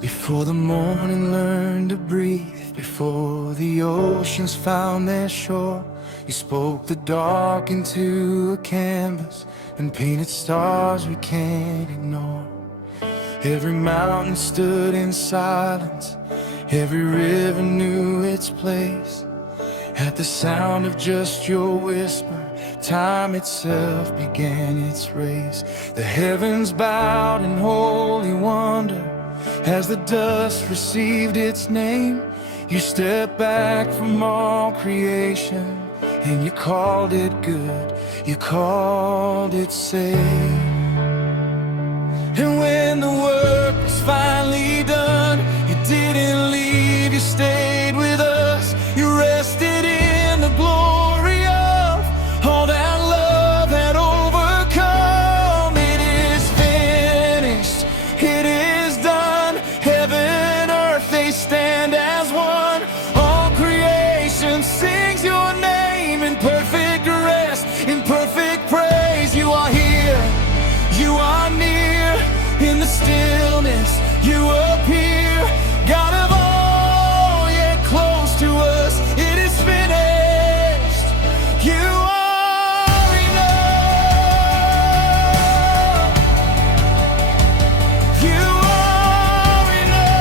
Before the morning learned to breathe, before the oceans found their shore, you spoke the dark into a canvas and painted stars we can't ignore. Every mountain stood in silence, every river knew its place. At the sound of just your whisper, time itself began its race. The heavens bowed in holy wonder as the dust received its name. You stepped back from all creation and you called it good, you called it safe. And when the work was finally done, you didn't leave, you stayed with us. You rested in the glory of all that love had overcome. It is finished, it is done. Heaven, earth, they stand as one. All creation sings your name in perfect rest, in perfect praise. You are here, you are near, in the stillness you appear. God of all, yet close to us, it is finished. You are enough. You are enough.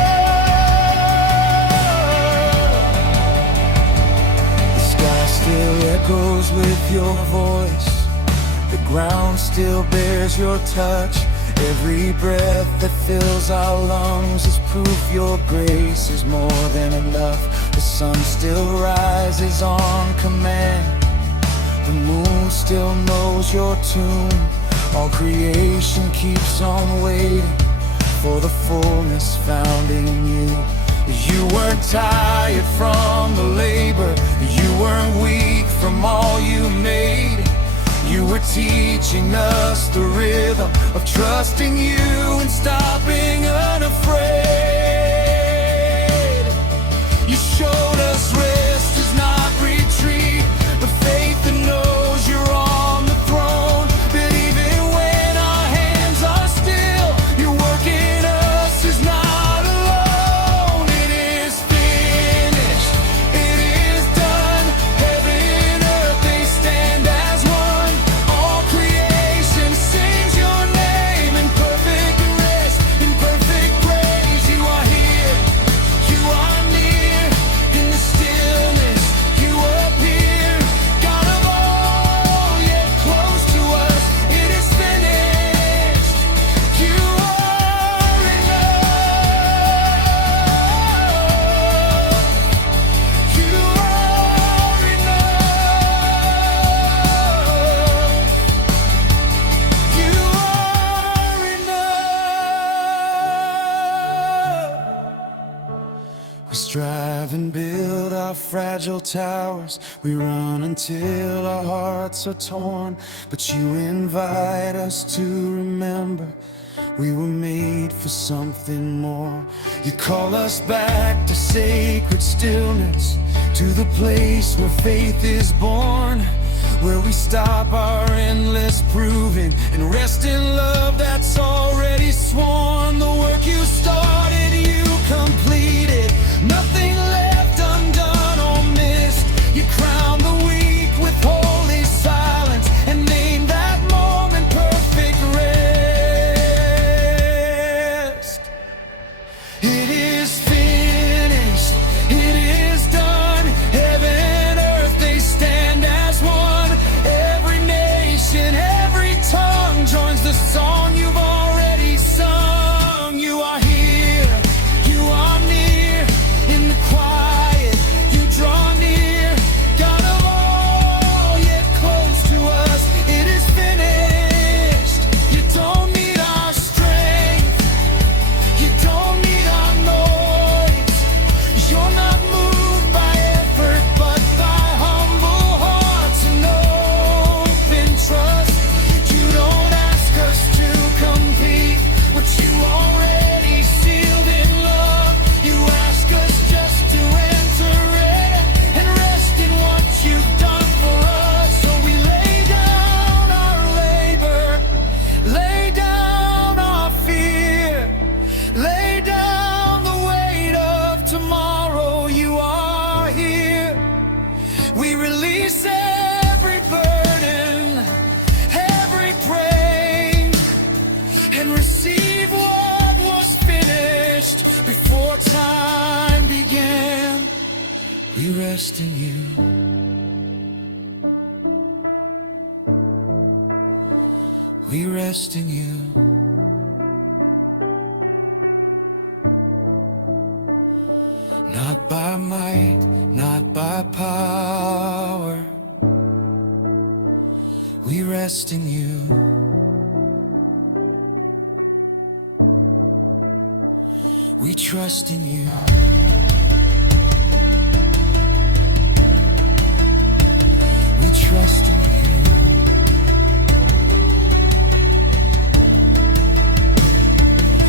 The sky still echoes with your voice, the ground still bears your touch. Every breath that fills our lungs is proof your grace is more than enough. The sun still rises on command, the moon still knows your tune. All creation keeps on waiting for the fullness found in you. You weren't tired from the labor, you weren't weak from all you made. You were teaching us the rhythm of trusting you and stopping unafraid. You showed us rest is not retreat, but faith that knows you're on the throne. That even when our hands are still, your work in us is not alone. It is finished, it is done. Heaven, earth, they stand as one. All creation sings your name in perfect rest, in perfect praise. You are here, you are near, in the stillness you appear. God of all, yet close to us, it is finished. You are enough. You are enough. You are enough. We strive and build our fragile towers. We run until our hearts are torn. But you invite us to remember we were made for something more. You call us back to sacred stillness, to the place where faith is born, where we stop our endless proving and rest in love that's already sworn. The work you started, you completed. Nothing left undone or missed. You crown the weak with holy silence and name that moment perfect rest. It is finished, it is done. Heaven, earth, they stand as one. Every nation, every tongue joins the song you've already sung. You rest in you. We rest in you. Not by might, not by power. We rest in you. We trust in you. We trust in you.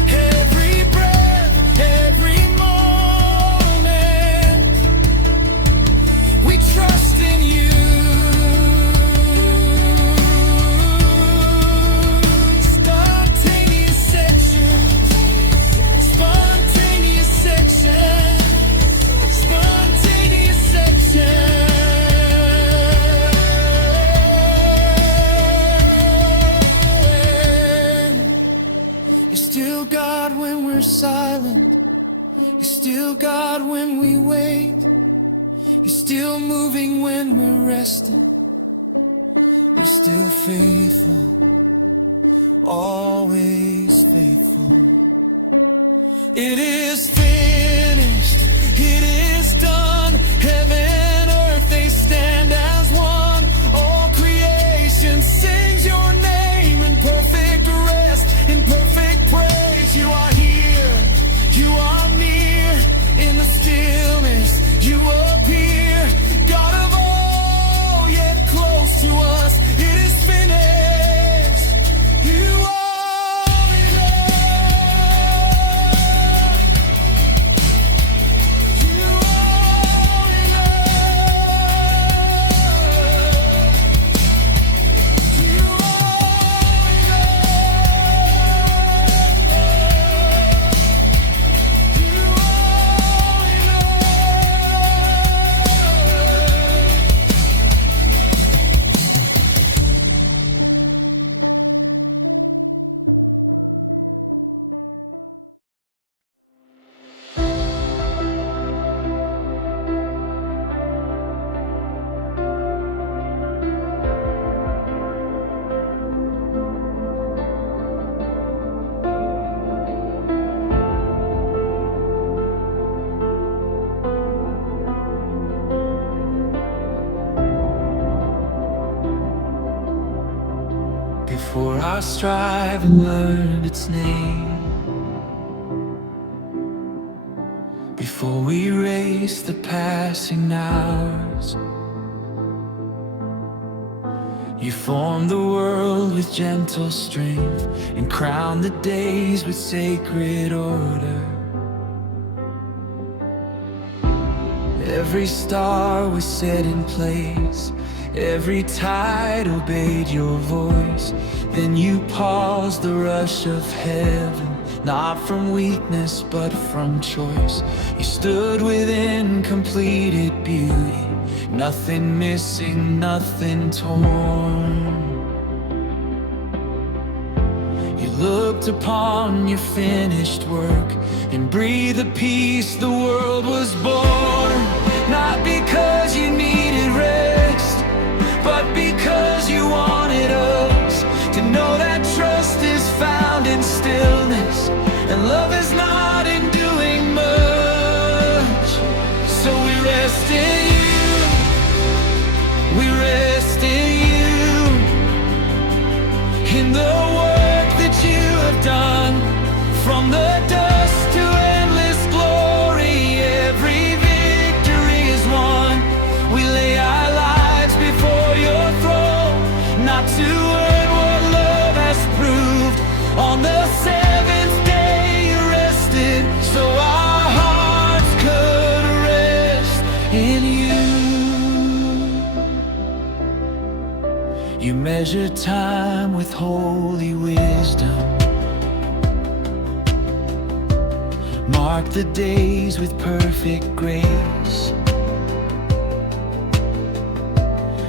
Every breath, every moment, we trust in you. Spontaneous sections, spontaneous sections, spontaneous sections. You're still God when we're silent. You're still God when we wait. You're still moving when we're resting. You're still faithful, always faithful. It is finished, it is done. Heaven, earth, they stand as one. All creation sings your name in perfect rest, in perfect praise. You are here, you are near. In the stillness, you appear. God of all, yet close to us. It is finished. You are enough. You are enough. You Before I strive and learned its name, before we race the passing hours, you formed the world with gentle strength and crowned the days with sacred order. Every star was set in place, every tide obeyed your voice. Then you paused the rush of heaven, not from weakness but from choice. You stood within completed beauty, nothing missing, nothing torn. You looked upon your finished work and breathed a peace. The world was born, not because you needed rest, but because you wanted us to know that trust is found in stillness, and love is not in doing much. So we rest in you, we rest in you, in the work that you have done. From the dust to endless glory, every victory is won. We lay our lives before your throne, not to earn what love has proved. On the seventh day you rested, so our hearts could rest in you. You measure time with holy wisdom, mark the days with perfect grace.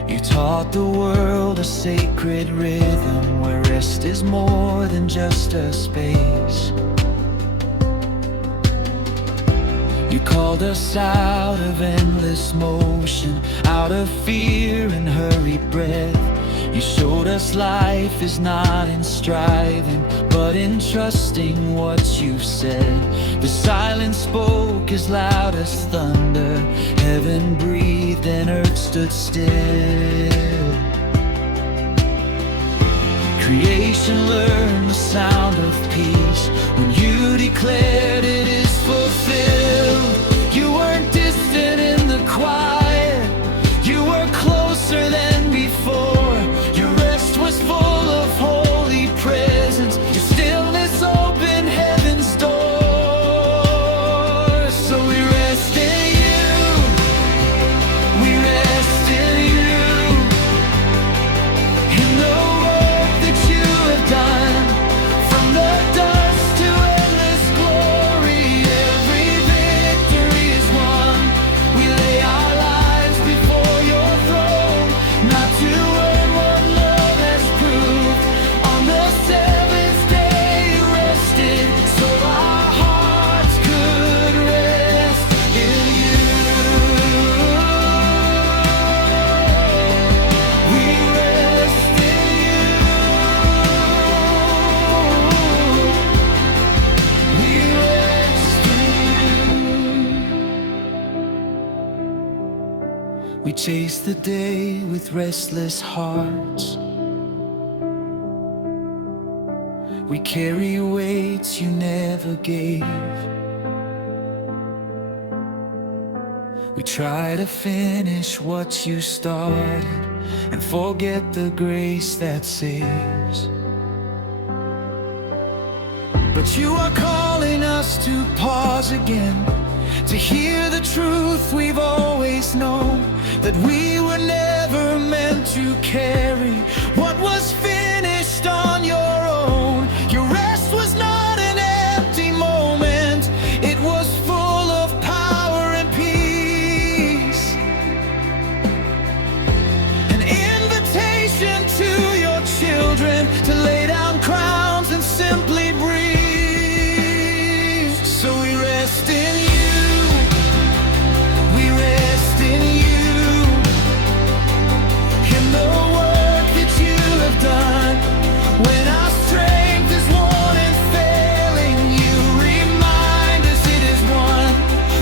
You taught the world a sacred rhythm where rest is more than just a space. You called us out of endless motion, out of fear and hurried breath. You showed us life is not in striving, but in trusting what you've said. The silence spoke as loud as thunder. Heaven breathed and earth stood still. Creation learned the sound of peace when you declared it is fulfilled. You weren't distant in the quiet, you were closer than before. Your rest was full of holy presence, your stillness opened heaven's door. So we rest in you, we rest in you, in the work that you have done. From the dust to endless glory, every victory is won. We lay our lives before your throne, not to earn what love has proved. On the seventh day you rested, so our hearts could rest in you. We rest in you. We rest in you. We chase the day with restless hearts. We carry weights you never gave. We try to finish what you started and forget the grace that saves. But you are calling us to pause again, to hear the truth we've always known, that we were never meant to carry what was finished on your own. Your rest was not an empty moment, it was full of power and peace. An invitation to your children to lay down crowns and simply breathe. So we rest in you, we rest in you, in the work that you have done. When our strength is worn and failing, you remind us it is won.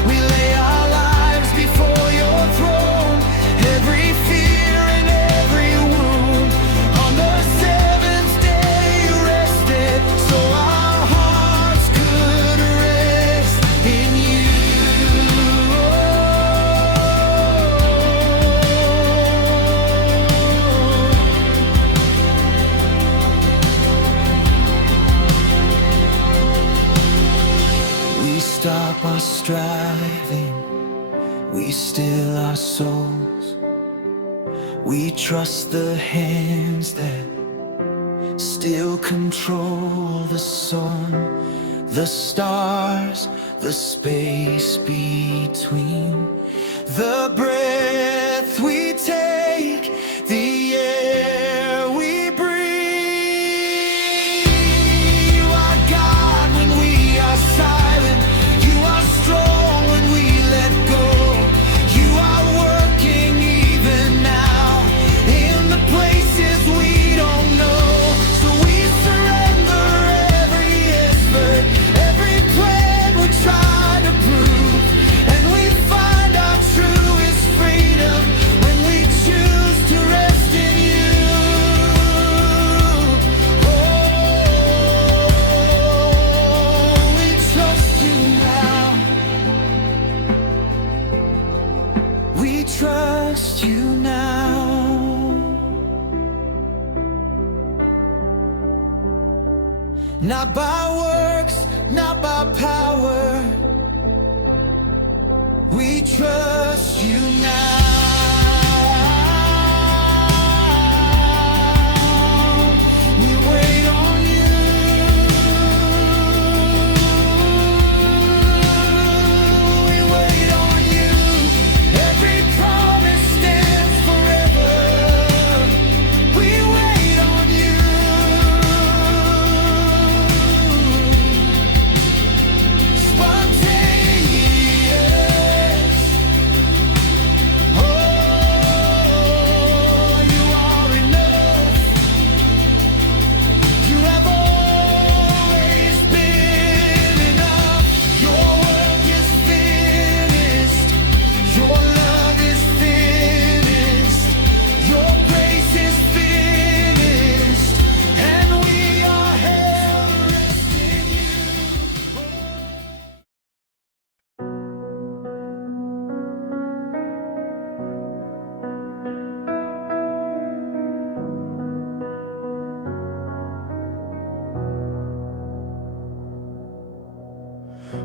We lay our lives before your throne, every fear and every wound. On the seventh day you rested, so our hearts could rest in you. We stop our striving, we still our souls. We trust the hands that still control the sun, the stars, the space between, the breath we take, the air we breathe. You are God when we are silent, you are strong when we let go. You are working even now in the places we don't know. So we surrender every effort, every plan we try to prove, and we find our truest freedom when we choose to rest in you. Oh, we trust you now. We trust you now. Not by works, not by power. We trust you now. We wait on you. We wait on you. Every promise stands forever. We wait on you. Spark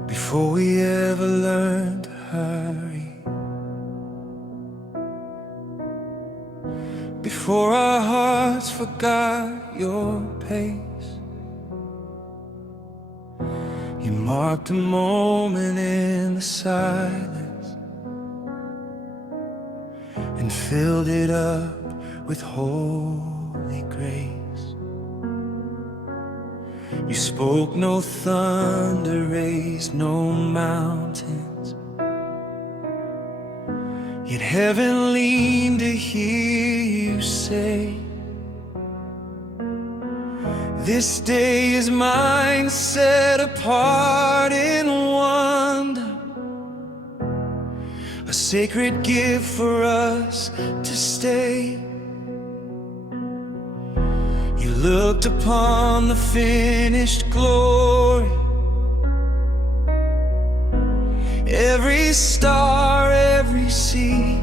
before we ever learned to hurry, before our hearts forgot your pace. You marked a moment in the silence and filled it up with holy grace. You spoke, no thunder raised no mountains, yet heaven leaned to hear you say, this day is mine, set apart in wonder, a sacred gift for us to stay. You looked upon the finished glory, every star, every sea.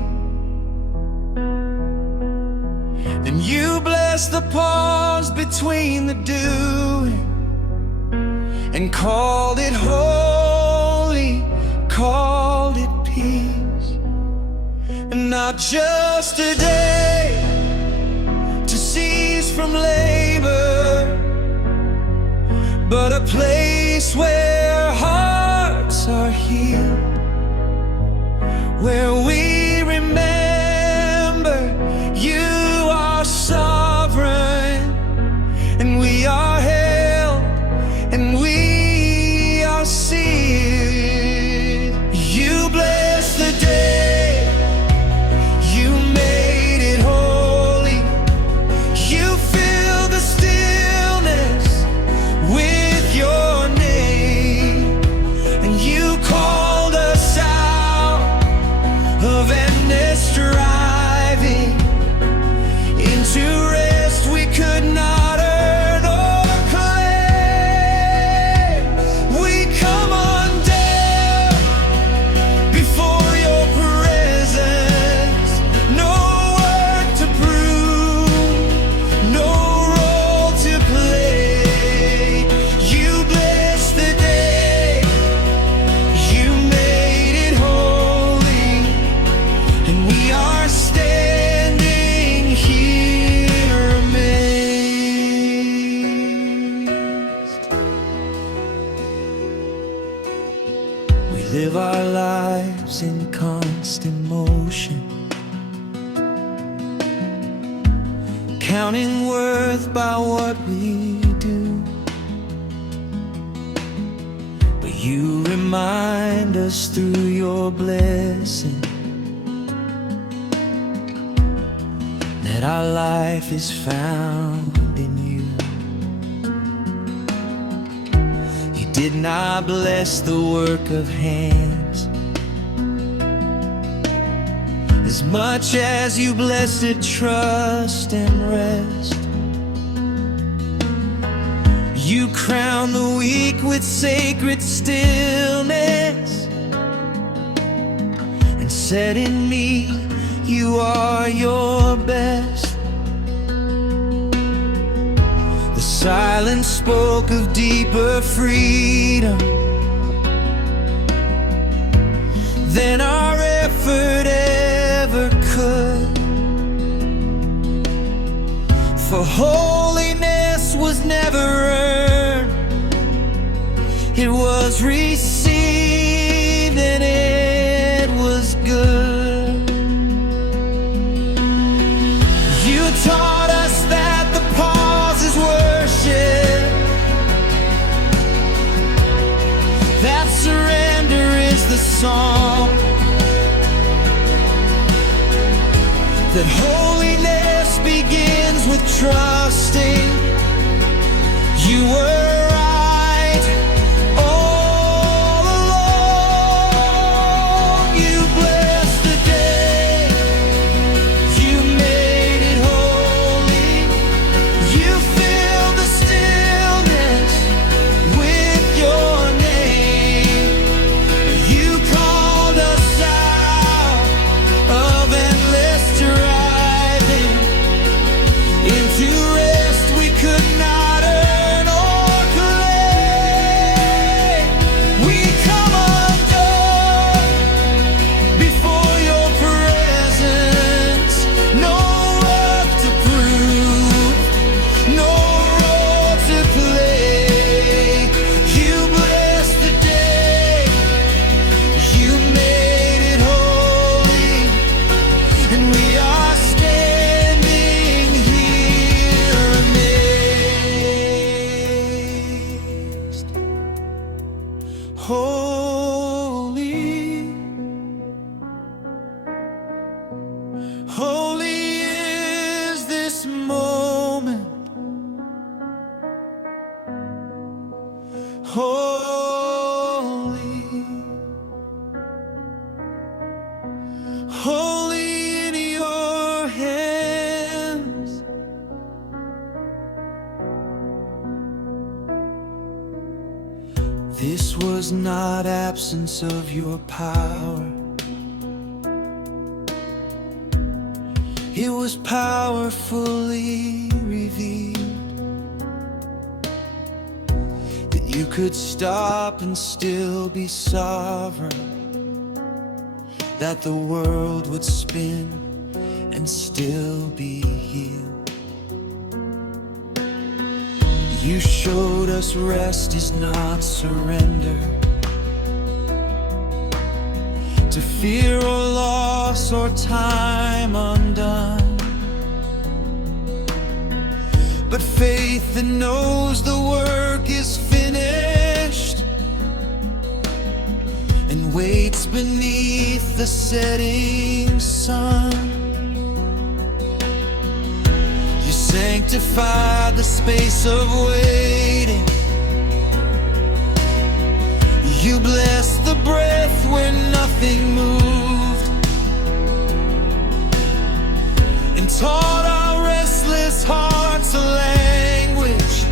Then you blessed the pause between the doing and called it holy, called it peace. And not just a day to cease from labor, but a place where hearts are healed, where we remember you are sovereign, and we are held, and we are sealed. You bless the day, you made it holy, you fill the stillness with your name, and you called us out of endless striving into rest we could not earn or claim. We come on down before your presence, no work to prove, no role to play. You bless the day, you made it holy, and we are standing here amazed. We live our lives in constant motion, counting worth by what we do. But you remind us through your blessing that our life is found in you. You did not bless the work of hands as much as you blessed trust and rest. You crown the weak with sacred stillness and said, in me you are your best. The silence spoke of deeper freedom than our effort ever could. For holiness was never earned, it was received and it was good. You taught us that the pause is worship, that surrender is the song, that holiness begins with trusting you were right all along. You blessed the day, you made it holy, you filled the stillness with your name, you called us out of endless striving into rest we could not earn or Holy, holy is this moment. Holy, holy in your hands. This was not absence of your power. It was powerfully revealed that you could stop and still be sovereign, that the world would spin and still be healed. You showed us rest is not surrender to fear or loss or time undone, but faith that knows the work is finished and waits beneath the setting sun. You sanctified the space of waiting. You blessed the breath when nothing moved, and taught our restless hearts a language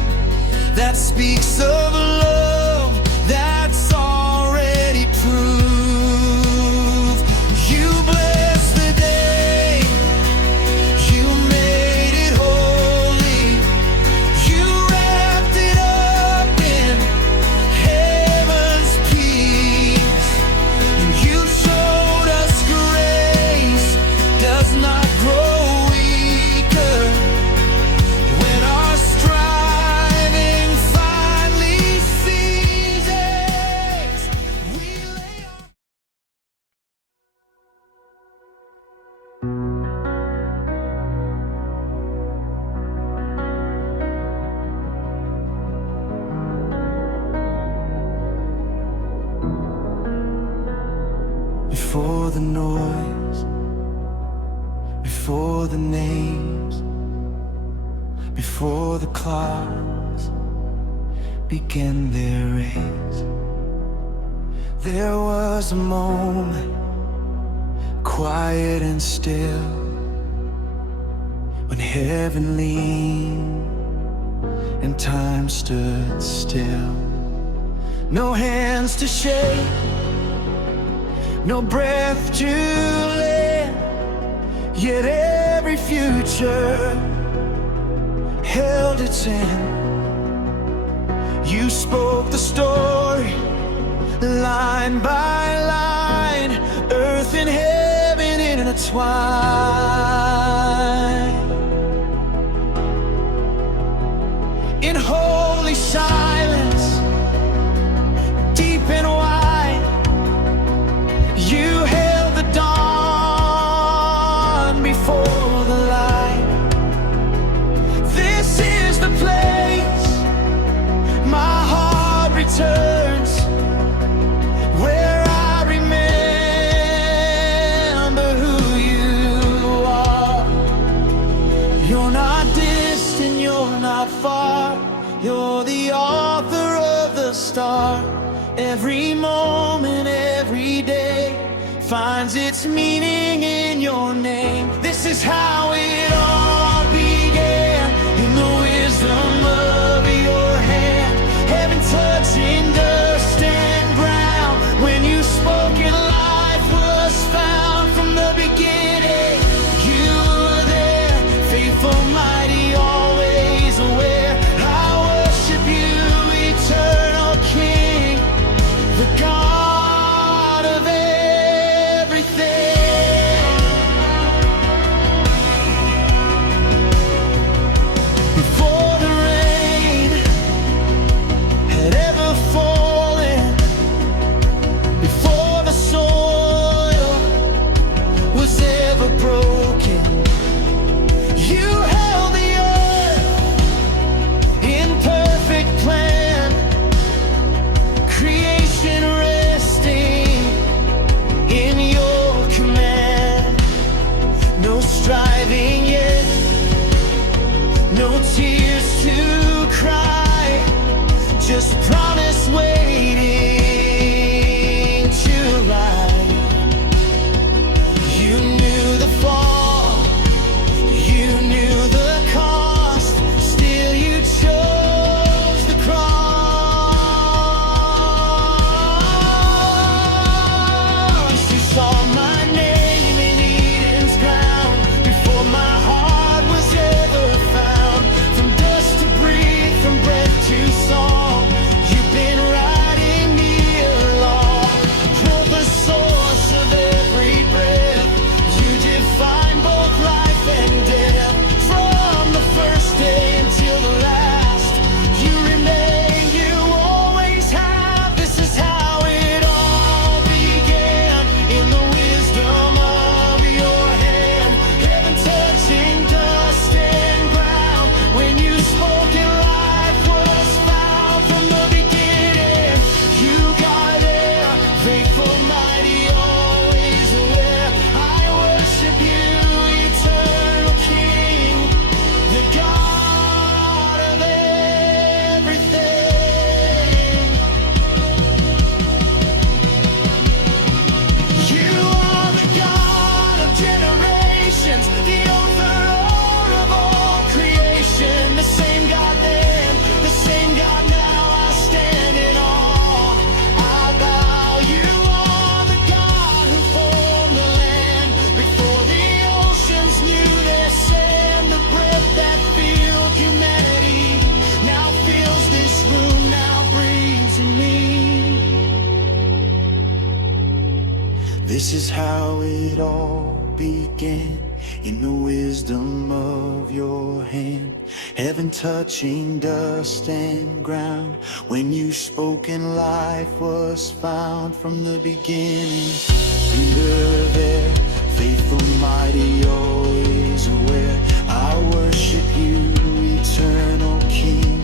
that speaks of love that's already proved. You blessed the day, you made it holy, you wrapped it up in heaven's peace, and you showed us grace does not grow weaker when our striving finally ceases. We lay our before the noise, before the names, before the clouds began their race. There was a moment, quiet and still, when heaven leaned and time stood still. No hands to shake, no breath to lend, yet every future held its end. You spoke the story, line by line, earth and heaven intertwined. In holy silence, deep and wide, you held the dawn before the light. This is the place my heart returns, where I remember who you are. You're not distant, you're not far, you're the author of the start. Every moment, every day finds its meaning in your name. This is how it all began, in the wisdom of your hand, heaven touching dust and ground. When you spoke it, life was found. From the beginning, you were there, faithful, mighty, always aware. I worship you, eternal King, the God of everything. This is how it all began, in the wisdom of your hand. Heaven touching dust and ground, when you spoke and life was found. From the beginning, you're there, faithful, mighty, always aware. I worship you, eternal King,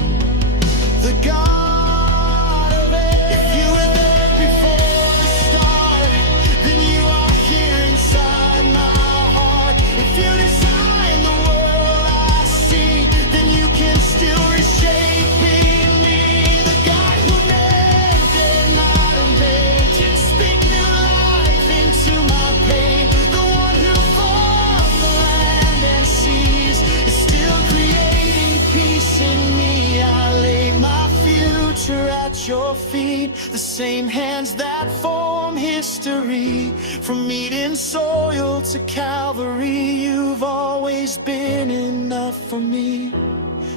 the God of it. If you were there before the start, then you are here inside my heart. If you designed the world I see, then you can still reshape me. The God who made not obey, can speak new life into my pain. The one who formed the land and seas is still creating peace in me. I lay my future at your feet, the same hands that form history. From Eden soil to Calvary, you've always been enough for me.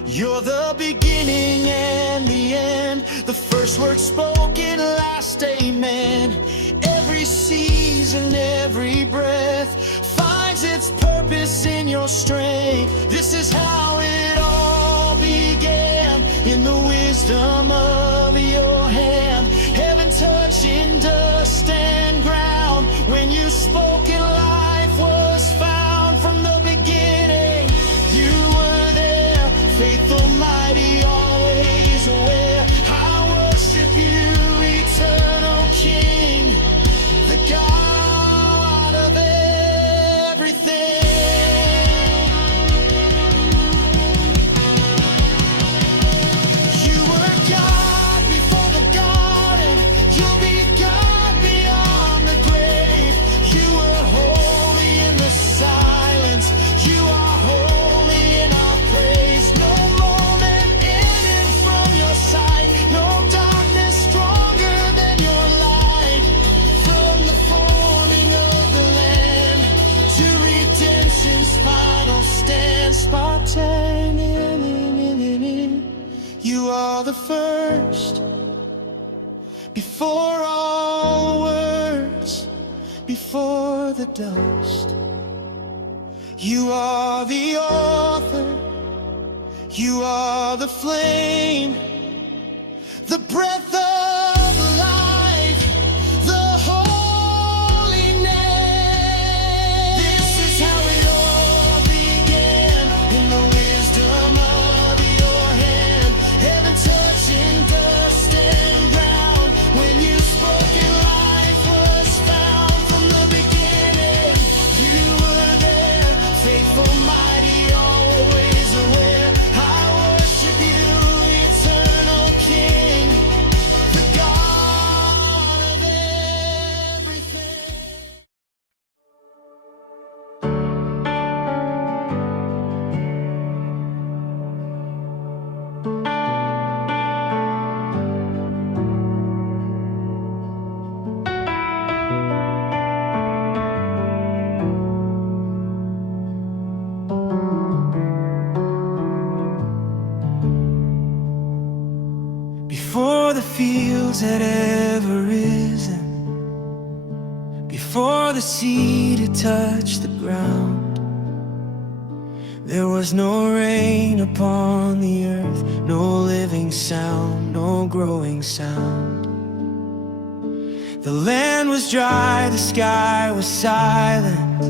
You're the beginning and the end, the first word spoken, last amen. Every season, every breath finds its purpose in your strength. This is how it all began, in the wisdom of your hand. Heaven touching dust and ground, when you spoke and life was found. From the beginning, you were there, faithful, mighty, always aware. I worship you, eternal King, the God of everything. You were God before the garden, you'll be God beyond the grave. You were holy in the silence, you are holy in our praise. No moment hidden from your sight, no darkness stronger than your light. From the forming of the land to redemption's final stand, spontaneous, you are the first, before all words, before the dust. You are the author, you are the flame, the breath of life, the holy name. This is how it all began, in the wisdom of your hand. Heaven touching dust and ground, when you spoke and life was found. From the beginning, you were there, faithful, mighty, always aware. I worship you, eternal King, the God of everything. Before the fields had ever risen, before the seed had touched the ground, there was no rain upon the earth, no living sound, no growing sound. The land was dry, the sky was silent,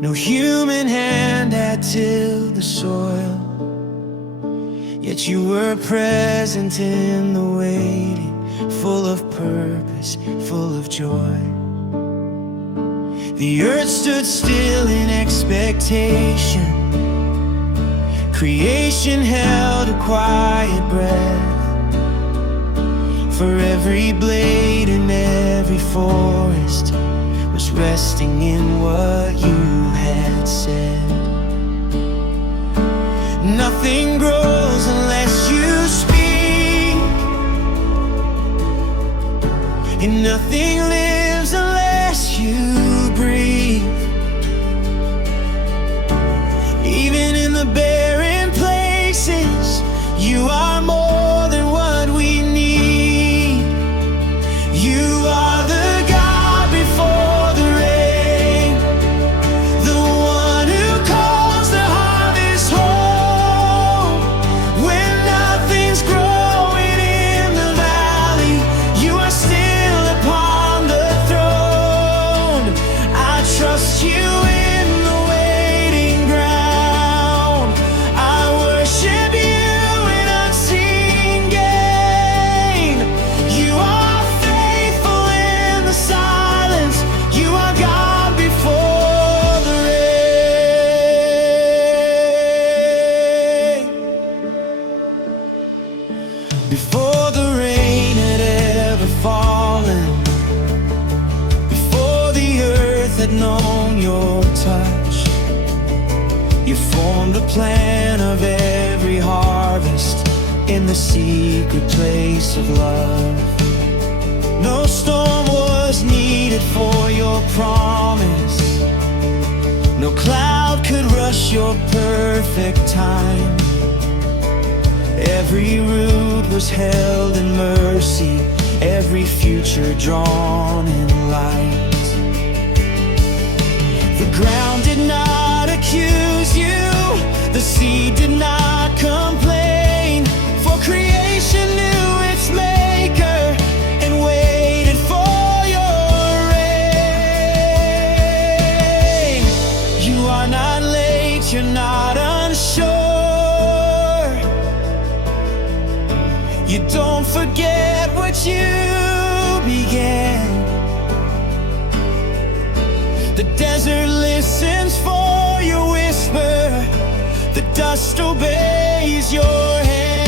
no human hand had tilled the soil. Yet you were present in the waiting, full of purpose, full of joy. The earth stood still in expectation, creation held a quiet breath. For every blade in every forest was resting in what you had said. Nothing grows unless you speak, and nothing lives unless you breathe. Even in the barren places, you are more than what we need. You are the God before had known your touch. You formed a plan of every harvest in the secret place of love. No storm was needed for your promise. No cloud could rush your perfect time. Every root was held in mercy, every future drawn in light. The ground did not accuse you, the seed did not complain, for creation knew its maker and waited for your rain. You are not late, you're not unsure. You don't forget what you began. The desert listens for your whisper, the dust obeys your hand.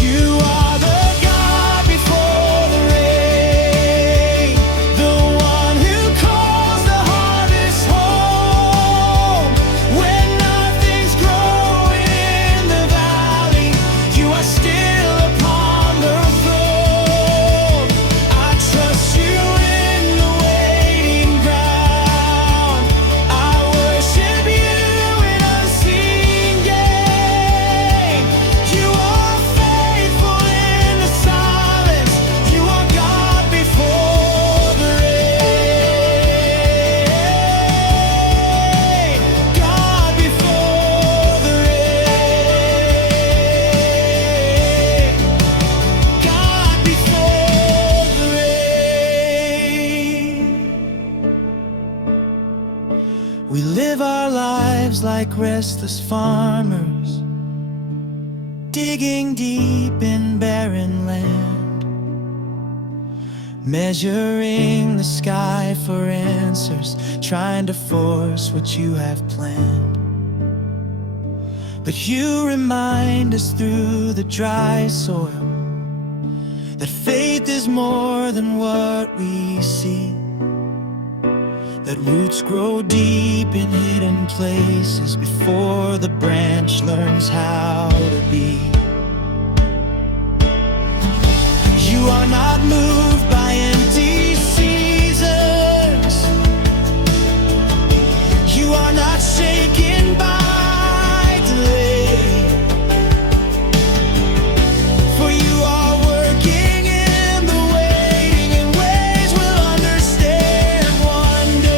You are the God before the rain, the one who calls the harvest home. When nothing's growing in the valley, you are still upon the throne. I trust you in the waiting ground. I worship you in unseen gain. You are faithful in the silence. You are God before the rain. God before the rain. God before the rain. We live our lives like restless farmers, digging deep in barren land, measuring the sky for answers, trying to force what you have planned. But you remind us through the dry soil that faith is more than what we see, that roots grow deep in hidden places before the branch learns how to be. You are not moved by empty seasons. You are not shaken by delay. For you are working in the waiting in ways we'll understand one day.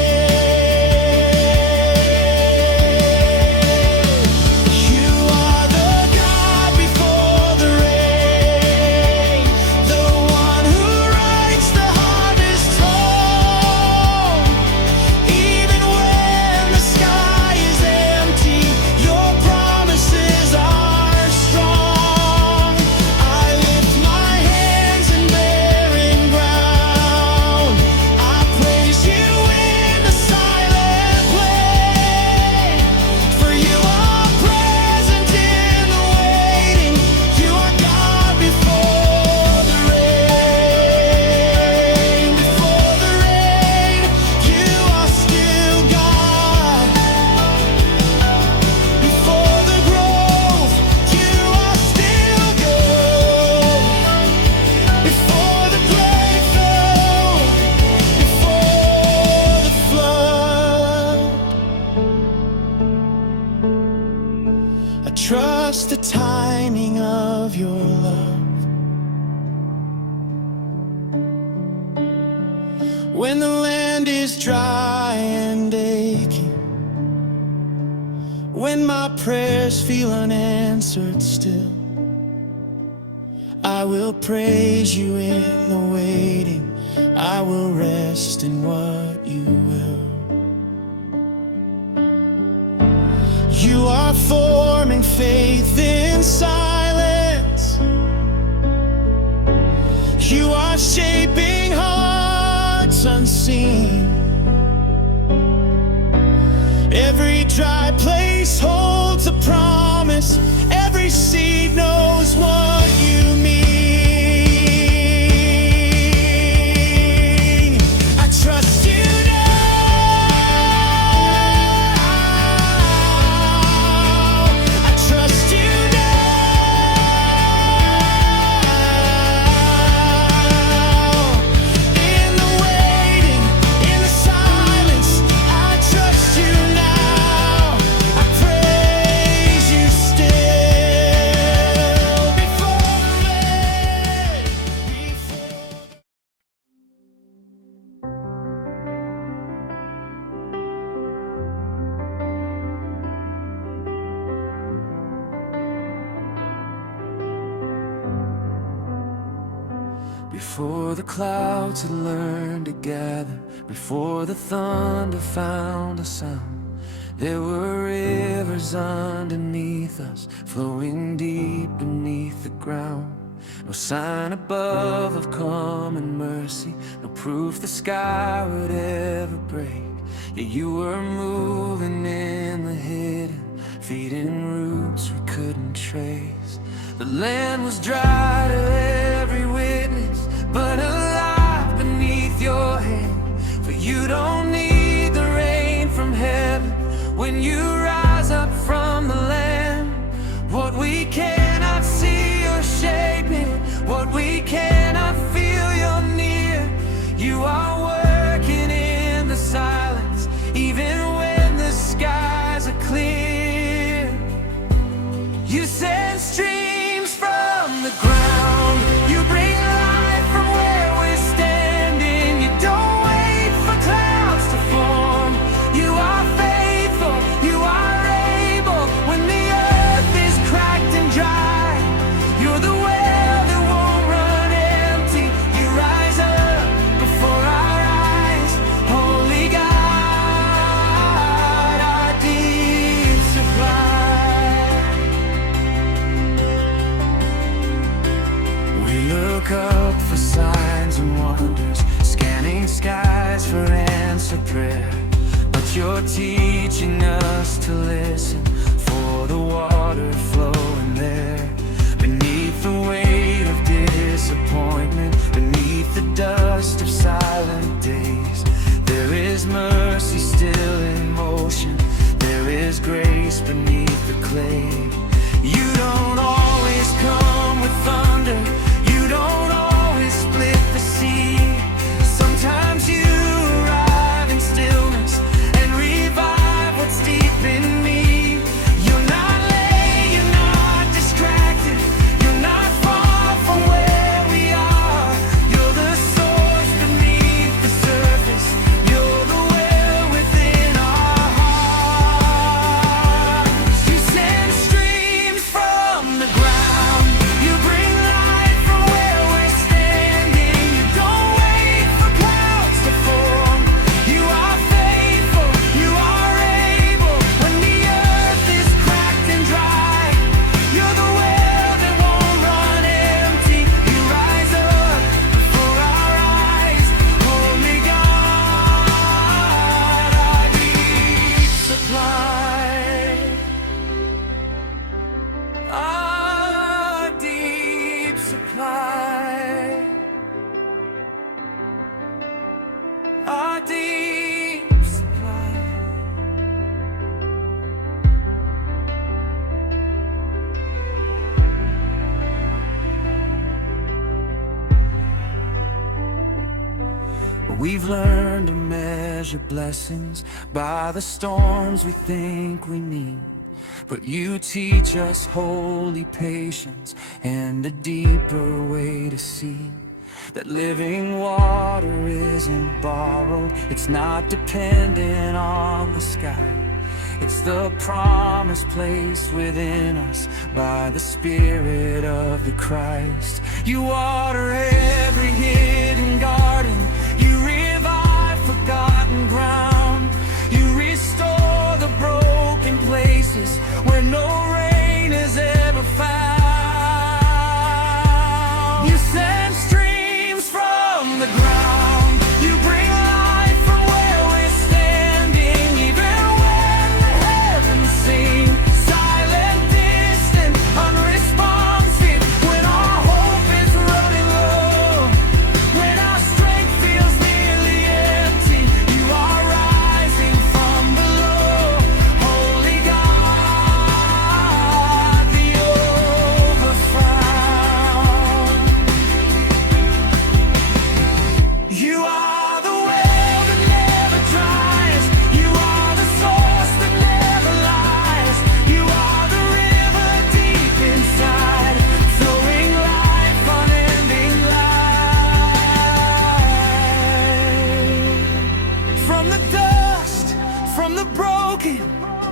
You are the God before the rain, the one who writes the harvest home. Even when the sky is empty, your promises are strong. I lift my hands in barren ground. I praise you in the silent plain. For you are present in the waiting. You are God before the rain. Before the rain, you are still God. Before the growth, you are still good. Before the breakthrough, before the flood, I trust the timing of your love. When the land is dry and aching, when my prayers feel unanswered still, I will praise you in the waiting. I will rest in what you will. You are forming faith in silence. You are shaping hearts unseen. Every dry place holds a promise. Every seed knows what you mean. Before the clouds had learned to gather, before the thunder found a sound, there were rivers underneath us, flowing deep beneath the ground. No sign above of coming mercy, no proof the sky would ever break. Yet you were moving in the hidden, feeding roots we couldn't trace. The land was dry to every witness, but alive beneath your hand. For you don't need the rain from heaven when you rise up from the land. What we cannot see, you're shaping. What we cannot feel, you're near. You are working in the silence, even when the skies are clear. You send streams from the ground, you bring life from where we're standing. You don't wait for clouds to form. You are faithful, you are able. When the earth is cracked and dry, you're the well that won't run empty. You rise up before our eyes, holy God, our deep supply. We look up for signs and wonders, scanning skies for answered prayer. But you're teaching us to listen for the water flowing there. Beneath the weight of disappointment, beneath the dust of silent days, there is mercy still in motion. There is grace beneath the clay. You don't always come with thunder, you don't always split the sea. Sometimes you arrive in stillness and revive what's deep in me. You're not late, you're not distracted, you're not far from where we are. You're the source beneath the surface, you're the well within our hearts. You send streams from the ground, you bring light from where we're standing. You don't wait for clouds to form. You are faithful, you are able. When the earth is cracked and dry, you're the well that won't run empty. You rise up before our eyes, holy God, our deep supply. Our deep supply. Our deep supply. We've learned to measure blessings by the storms we think we need. But you teach us holy patience and a deeper way to see that living water isn't borrowed, it's not dependent on the sky. It's the promise placed within us by the Spirit of the Christ. You water every hidden garden, you revive forgotten ground, you restore the broken places where no rain has ever found. You send streams from the ground, you bring light from where we're standing. Even when the heavens seem silent, distant, unresponsive, when our hope is running low, when our strength feels nearly empty, you are rising from below, holy God, the overfound. You are the well that never dries, you are the source that never lies, you are the river deep inside, flowing life, unending life. From the dust, from the broken,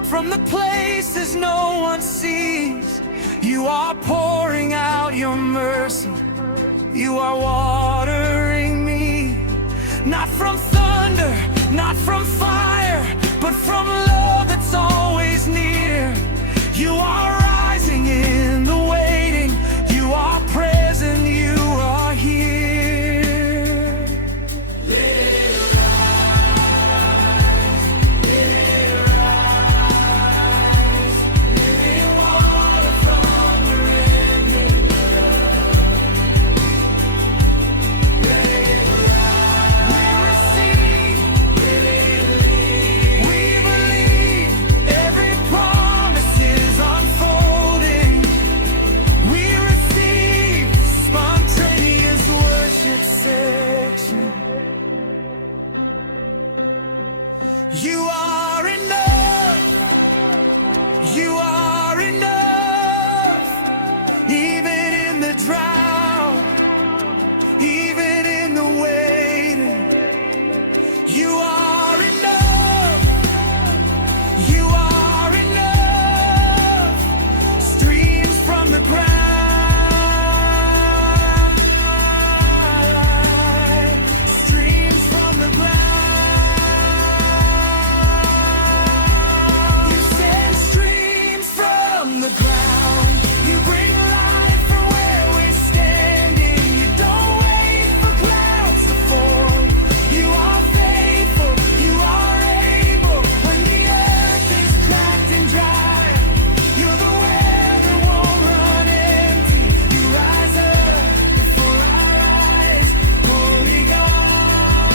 from the places no one sees, you are pouring out your mercy, you are water Not from thunder, not from fire, but from love that's always near. You are rising in the waiting. You are present, you are here. Let it rise, let it rise. Living water from your ending love. Let it rise. We receive, let it lead. We believe every promise is unfolding. We receive spontaneous worship section. You are enough. You are enough. Even in the drought, even in the waiting. You are enough. You are enough. Streams from the ground. Streams from the ground. You send streams from the ground. You bring life from where we're standing. You don't wait for clouds to form. You are faithful. You are able. When the earth is cracked and dry, you're the well that won't run empty. You rise up before our eyes. Holy God,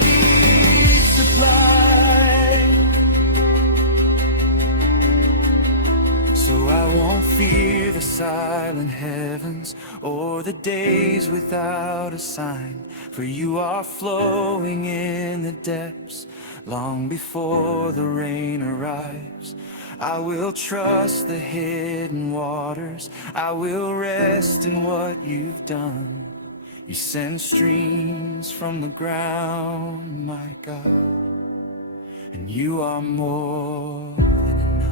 deep supply. So I won't fear the silent heavens or the days without a sign, for you are flowing in the depths long before the rain arrives. I will trust the hidden waters. I will rest in what you've done. You send streams from the ground, my God, and you are more than enough.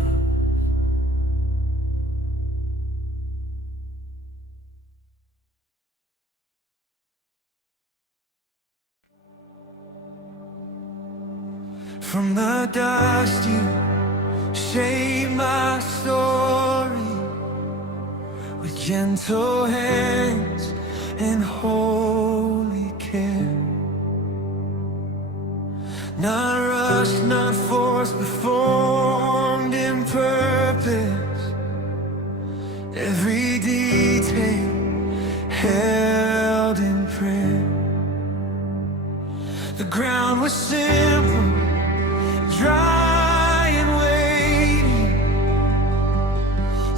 From the dust you shape my story with gentle hands and holy care. Not rushed, not forced, but formed in purpose. Every detail held in prayer. The ground was simple, dry and waiting,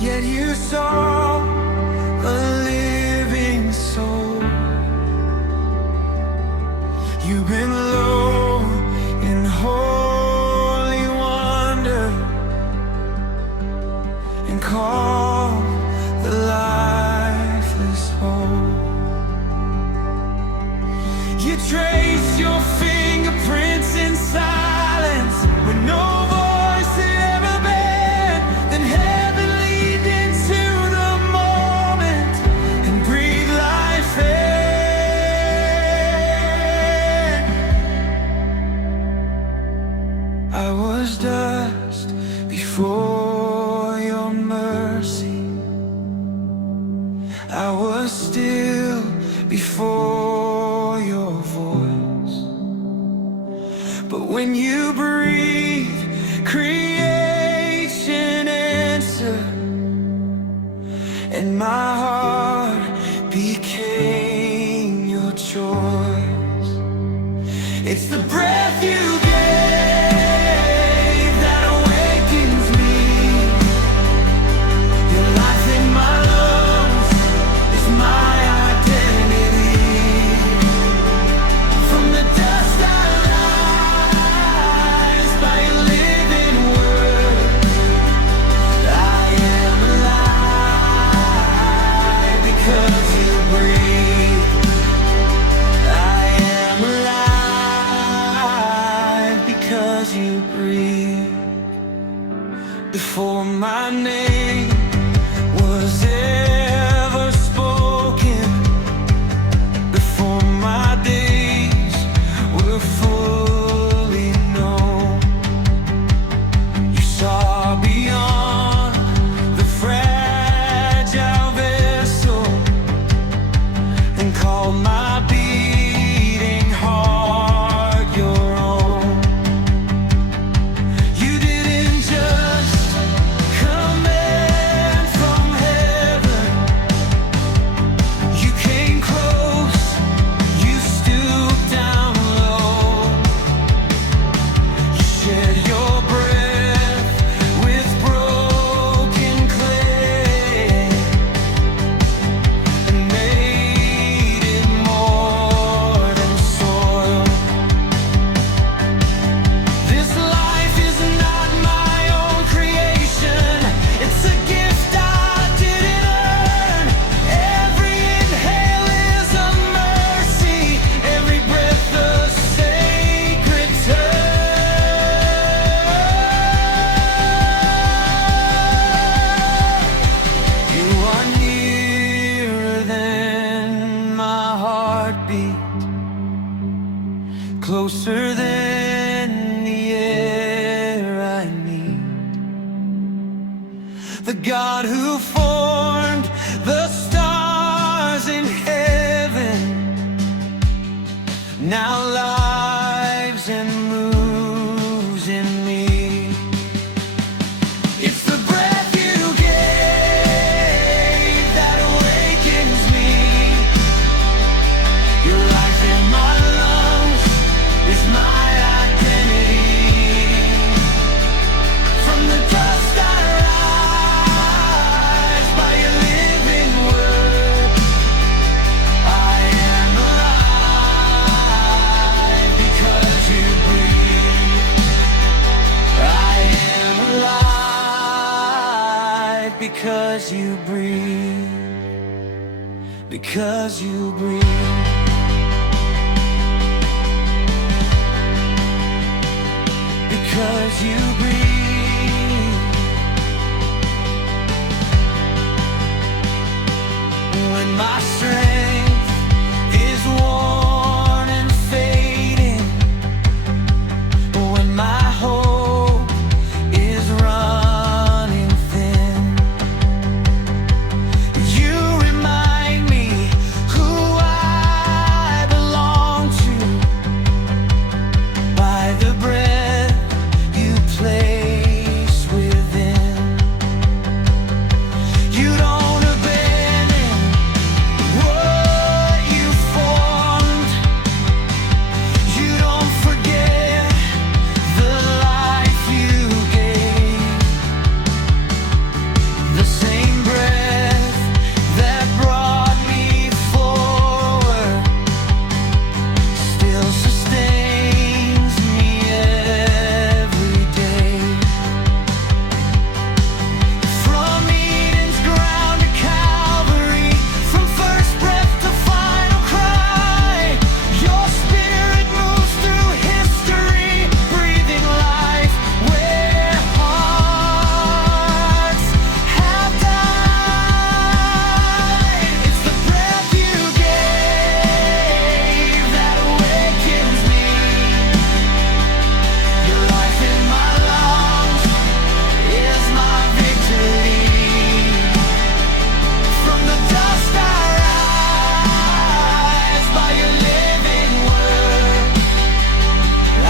yet you saw a living soul. You've been low in holy wonder and called the lifeless whole. You trace your fingerprints in silence when no voice had ever been. Then heaven leaned into the moment and breathed life in. I was dust before your mercy. I was still before your voice. But when you breathe, creation answered, and my heart became your choice. It's the breath you gave that awakens me. Your life in my lungs is my identity. From the dust I rise by your living word. I am alive because you breathe. I am alive. because you breathe. Because you breathe. When my strength is worn and fading, when my hope is running thin, you remind me who I belong to by the breath you place within. You don't abandon what you formed. You don't forget the life you gave. The same breath that brought me forward still sustains me every day. From Eden's ground to Calvary, from first breath to final cry, your spirit moves through history, breathing life where hearts have died. It's the breath you gave that awakens me. Your life in my lungs is my victory. From the dust I rise by your living word. I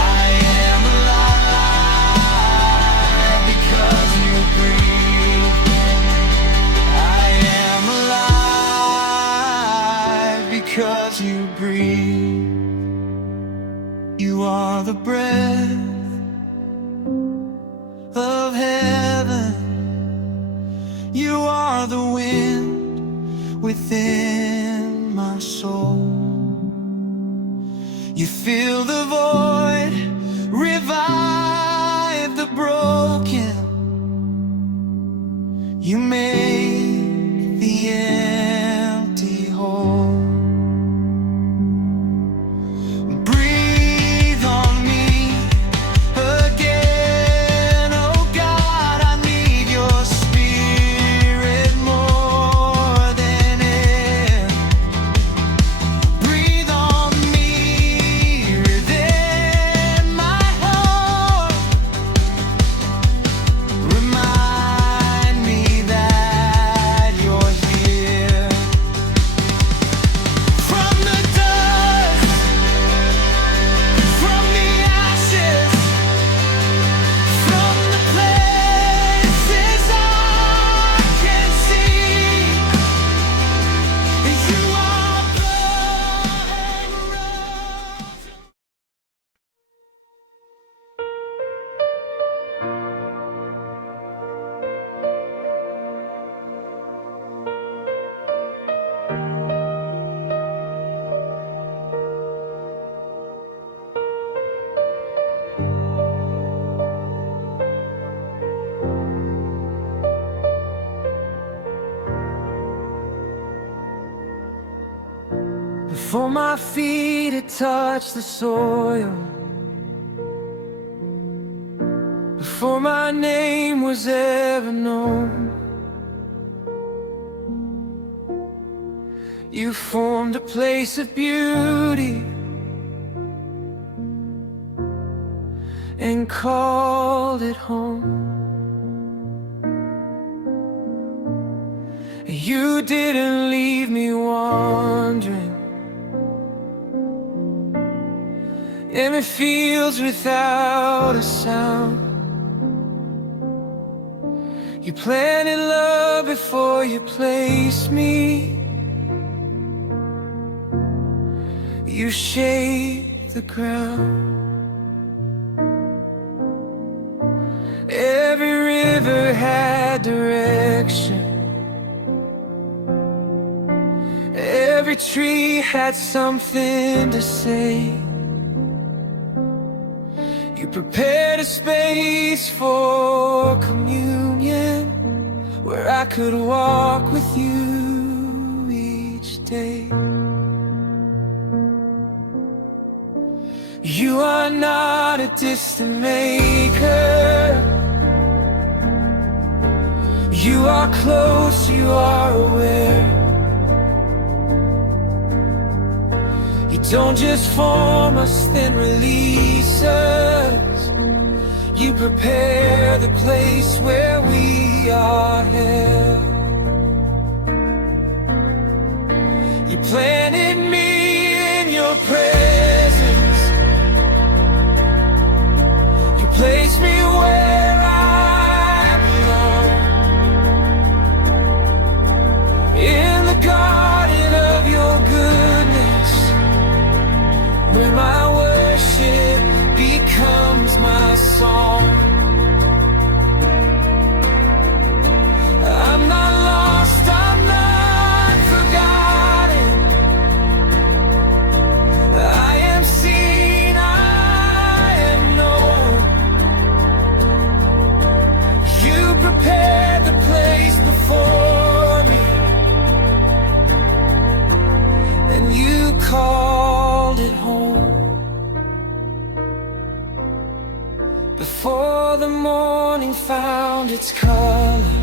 am alive because you breathe. I am alive because you breathe. You are the breath of heaven. You are the wind within my soul. You fill the void, revive the broken. You make the empty whole. Breathe on me again, oh God. I need your spirit more than air. Breathe on me within my heart. Remind me that you're here. From the dust, from the ashes, from the places I can see, you are blood and rose. Before my feet had touched the soil, before my name was ever known, you formed a place of beauty and called it home. You didn't leave me wandering in the fields without a sound. You planted love before you placed me. You shaped the ground. Every river had direction. Every tree had something to say. You prepared a space for communion where I could walk with you each day. day. You are not a distant maker. You are close, you are aware. You don't just form us, then release us. You prepare the place where we are held. You planted me in your presence. You placed me where I belong. In the garden of your goodness, where my worship becomes my song. I'm not lost, I'm not forgotten. I am seen, I am known. You prepared the place before me, and you called it home. Before the morning found its color,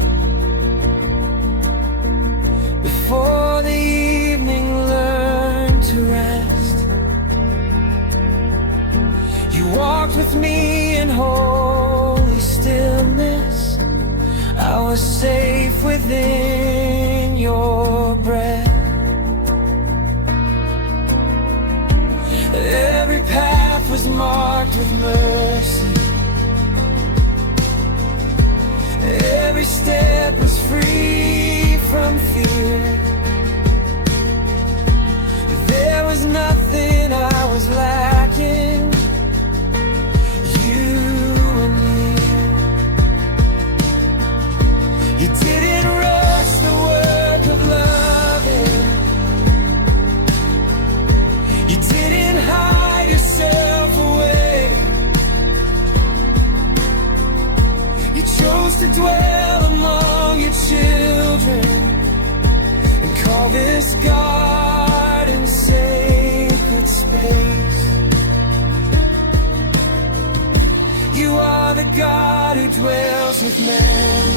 before the evening learned to rest, you walked with me in holy stillness. I was safe within your breath. Every path was marked with mercy. Every step was free from fear. There was nothing I was lacking. You were near. You didn't rush the work of loving. You didn't hide yourself away. You chose to dwell among your children and call this garden sacred space. You are the God who dwells with man,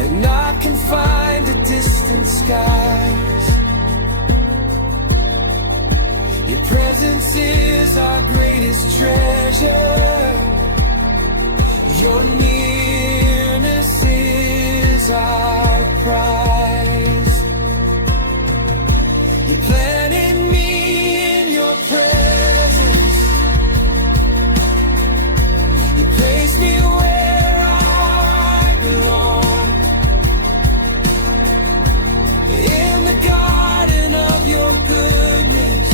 and not confined to distant skies. Your presence is our greatest treasure. Your nearness is our prize. You planted me in your presence. You placed me where I belong. In the garden of your goodness,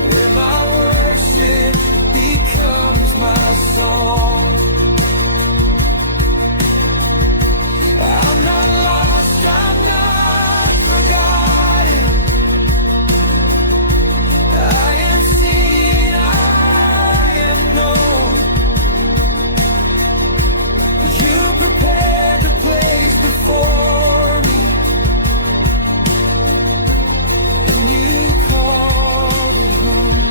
where my worship becomes my song. I'm not lost, I'm not forgotten. I am seen, I am known. You prepared the place before me, and you called it home.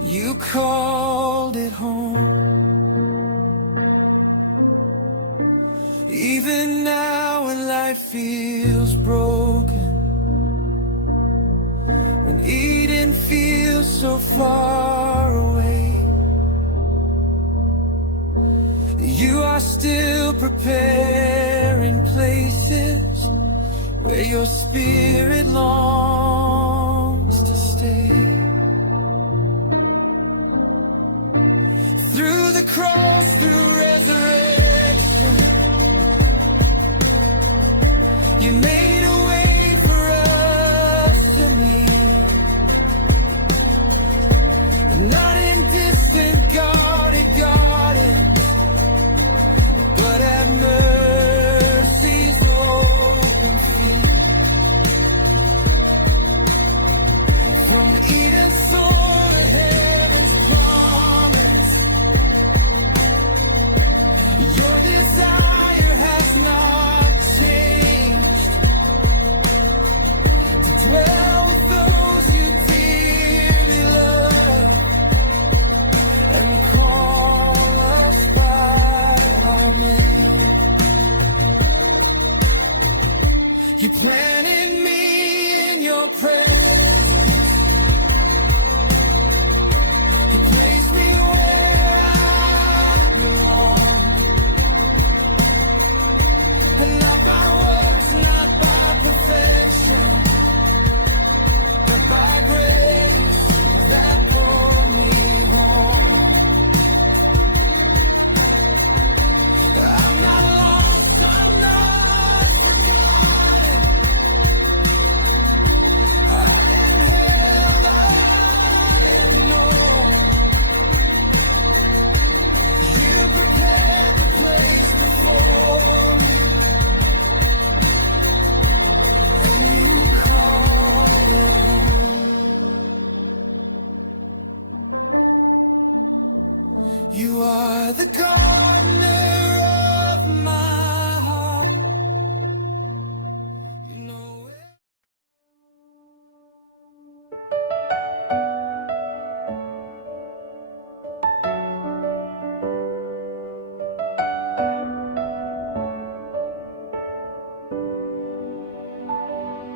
You called it home. Even now when life feels broken, when Eden feels so far away, you are still preparing places where your spirit longs to stay. Through the cross, through resurrection, you made a way for us to meet. Not in distant guarded gardens, but at mercy's open feet. From Eden's soul to heaven's promise, You planted me in your presence. You placed me where I belong. And not by works, not by perfection, but by grace that pulled me home. I'm not lost, I'm not forgotten. I am held, I am known. You prepared the place before me, and you called it home. You are the gardener of my heart. You know it.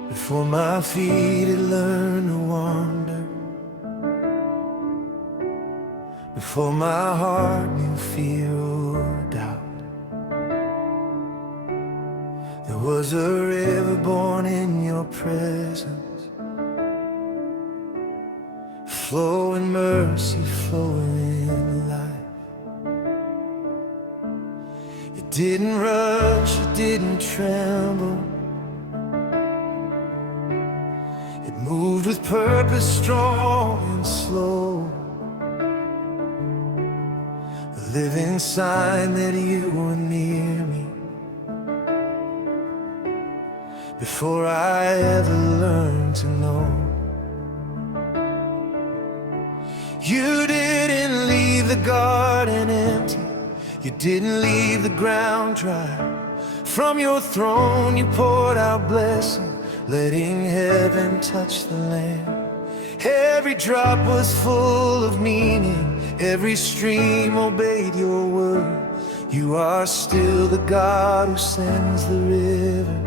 Before my feet had learned to wander, before my heart knew fear or doubt, there was a river born in your presence, flowing mercy, flowing life. It didn't rush, it didn't tremble. It moved with purpose, strong and slow. A living sign that you were near me before I ever learned to know. You didn't leave the garden empty. You didn't leave the ground dry. From your throne you poured out blessing, letting heaven touch the land. Every drop was full of meaning, every stream obeyed your word. You are still the God who sends the river.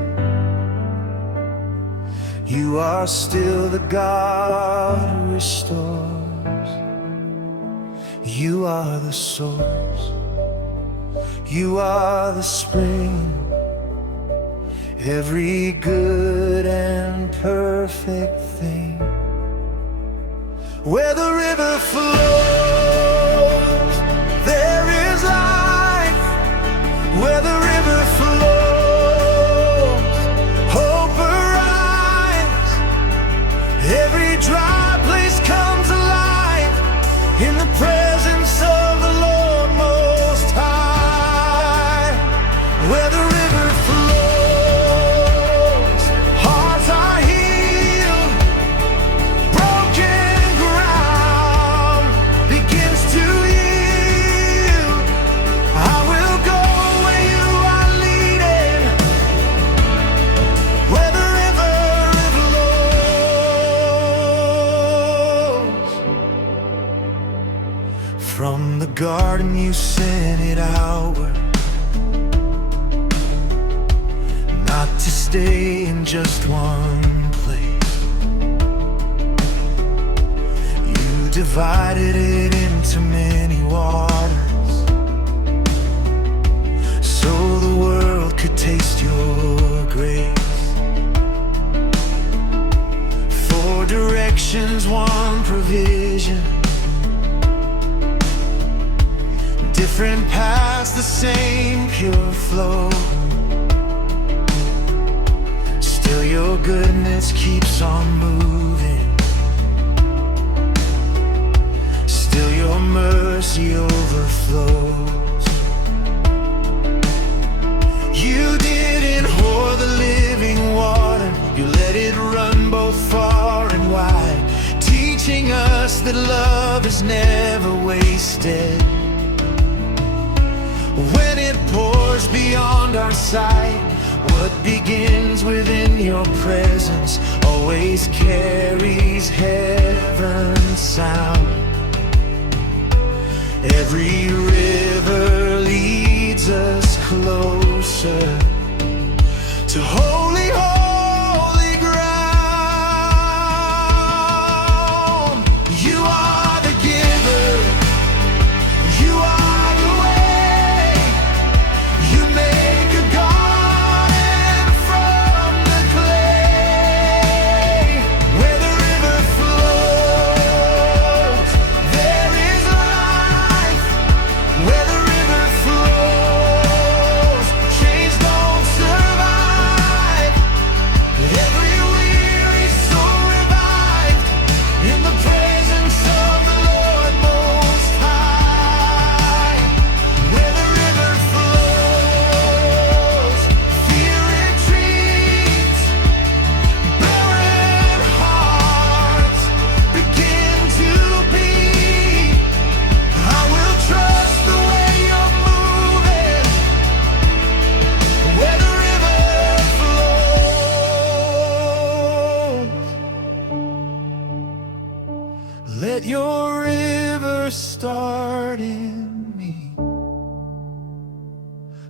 You are still the God who restores. You are the source. You are the spring. Every good and perfect thing. Where the river flows, there is life. Where the river flows, hope arrives. Every dry place comes alive in the presence of the Lord Most High. Where the river flows, hearts are healed. Broken ground begins to yield. I will go where you are leading, where the river flows. From the garden you sent it outward, not to stay in just one place. You divided it into many waters, so the world could taste your grace. Four directions, one provision, different paths, the same pure flow. Still your goodness keeps on moving. Still your mercy overflows. You didn't hoard the living water. You let it run both far and wide, teaching us that love is never wasted. When it pours beyond our sight, what begins within your presence always carries heaven's sound. Every river leads us closer to holy, holy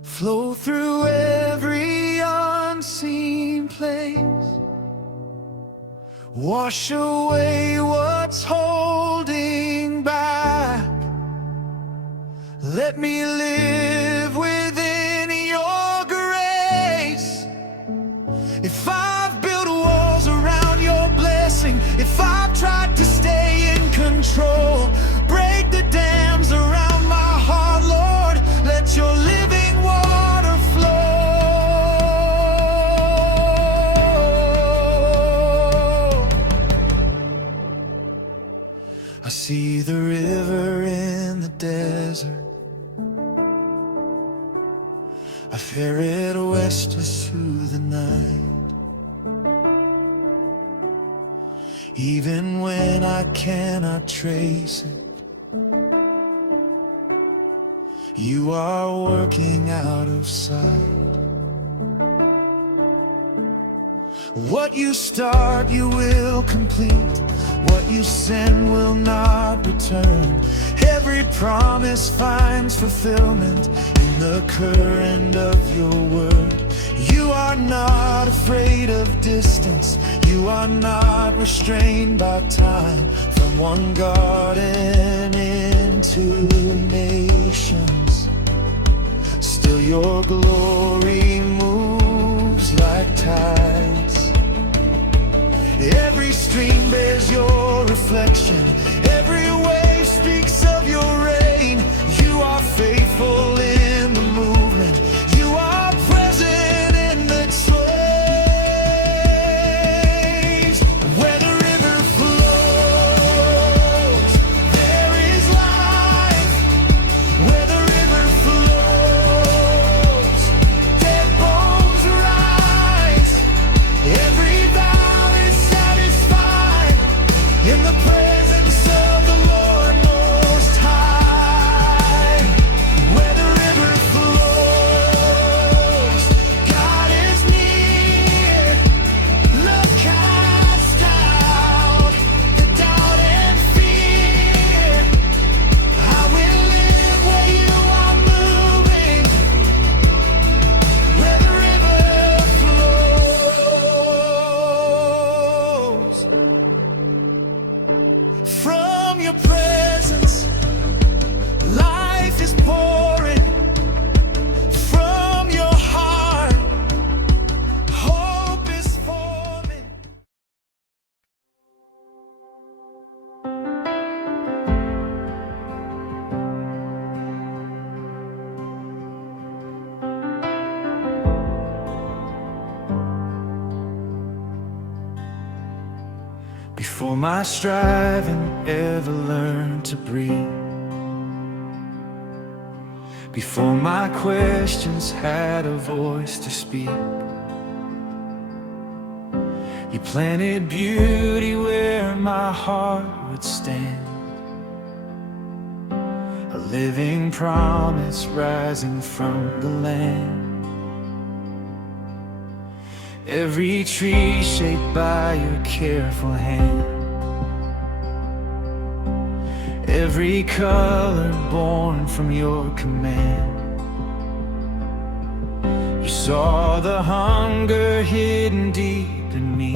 Flow through every unseen place. Wash away what's holding back. Let me live within your grace. If I've built walls around your blessing, if I've tried to stay in control, break the dams around my heart, Lord. Let your living water flow. I see the river in the desert. I fear it westwards through the night. Even when I cannot trace it, you are working out of sight. What you start, you will complete. What you send will not return. Every promise finds fulfillment in the current of your word. You are not afraid of distance. You are not restrained by time. From one garden into nations, still your glory moves like tides. Every stream bears your reflection. Every wave speaks of your reign. You are faithful in the movement. You are present in the change. Where the river flows, there is life. Where the river flows, dead bones rise. Every vow is satisfied in the presence of the Lord Most High. Where the river flows, God is near. Love casts out the doubt and fear. I will live where you are moving, where the river flows. From your presence, life is pouring. From your heart, hope is forming. Before my striving ever learned to breathe, before my questions had a voice to speak, you planted beauty where my heart would stand. A living promise rising from the land. Every tree shaped by your careful hand. Every color born from your command. You saw the hunger hidden deep in me,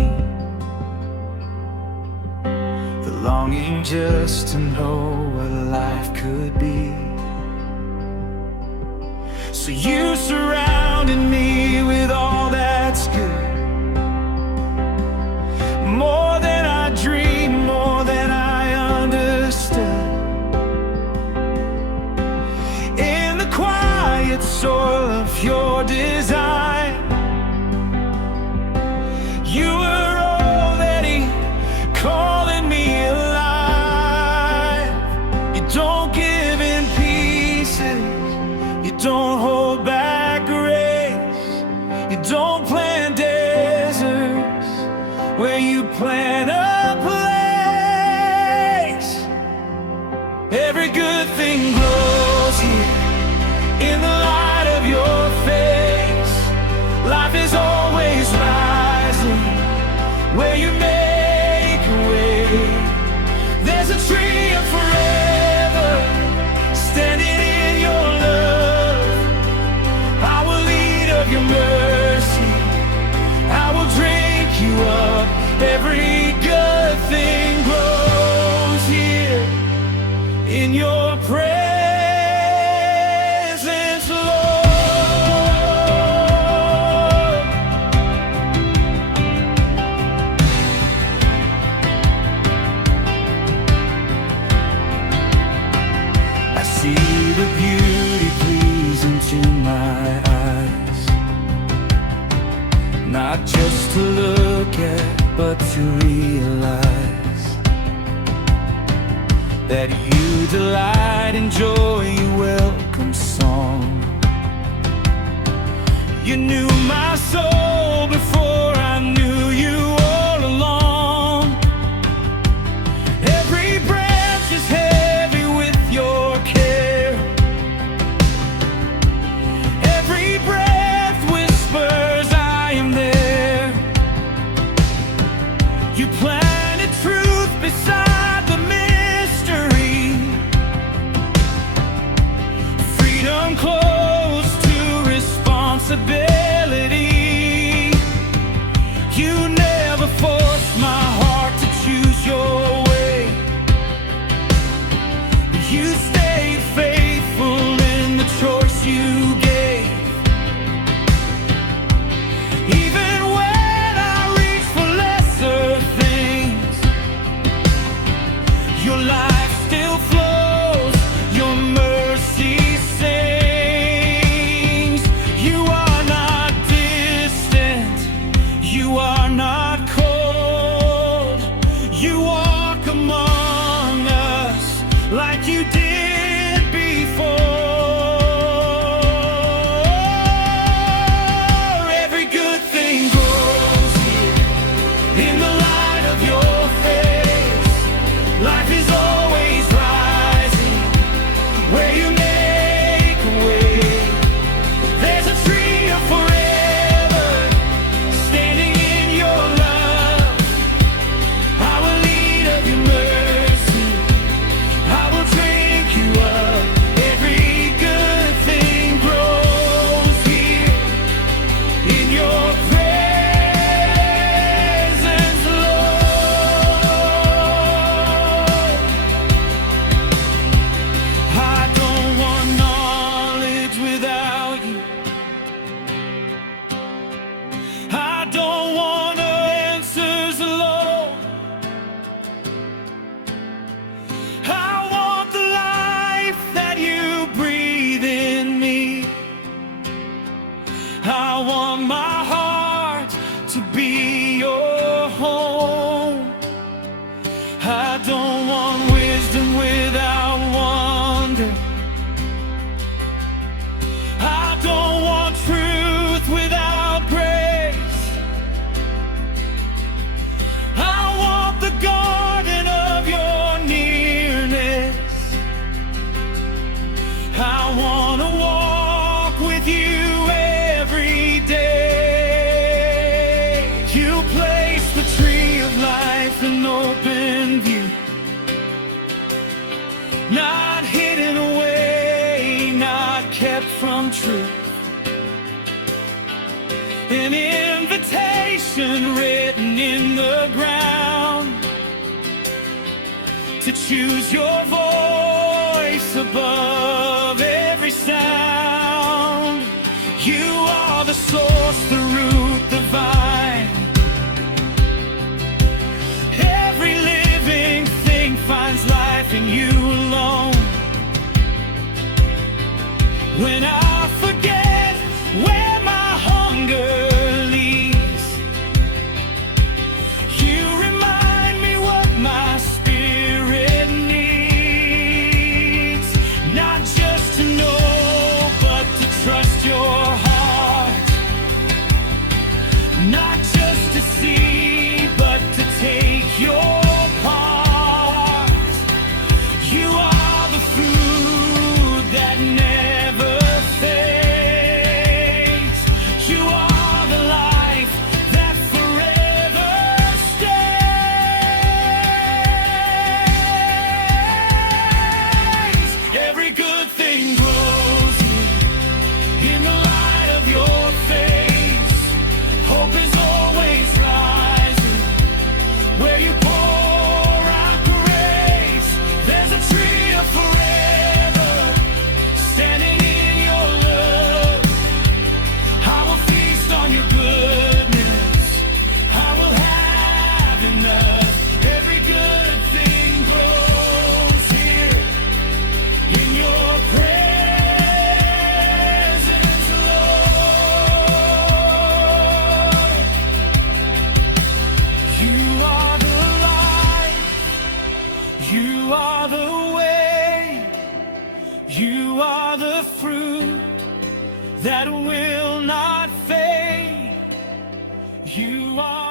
the longing just to know what life could be. So you surrounded me with all that's good. More than I dreamed, more than I understood. In the quiet soil of your design, you were already calling me alive. You don't give in pieces, you don't hold back grace. You don't plant deserts where you plant a place. Every good thing grows here in the light of your face. Life is always rising where you make a way. There's a tree of forever standing in your love. your mercy. I will drink you up. Every good thing grows here in your presence, Lord. I see the beauty pleasing to my eyes, not just to look at, but to realize that you delight in joy, you welcome song. You knew my soul before I knew you all along. Every branch is heavy with your care. Every breath whispers, I am there. You planted truth beside the mystery, freedom close to responsibility. You never forced my heart to choose your way. You stayed faithful in the choice you gave. Even when I reach for lesser things, your life still flows, your mercy sings. You are not distant, you are not cold. You walk among us like you did before. Every good thing grows here in the light of your face. Life is always rising where you make a way. There's a tree of forever standing in your love. I will eat of your mercy, I will drink you up. Every good thing grows here in your presence, Lord. I don't want knowledge without you. I don't want answers alone. I want the life that you breathe in me. I want my heart to be your home. I don't want wisdom without wonder. I don't want truth without grace. I want the garden of your nearness. I want to walk with you every day. You place the tree of life in open view, not hidden away, not kept from truth. An invitation written in the ground to choose your voice above every sound. You are the source, the root, the vine. Every living thing finds life in you alone. When I forget where my hunger leads, you remind me what my spirit needs. Not just to know, but to trust your heart. Not just to see, but to take your part. You are the food that never fades. You are the life that forever stays. Every good thing grows here in the light You are the way, you are the fruit that will not fade. You are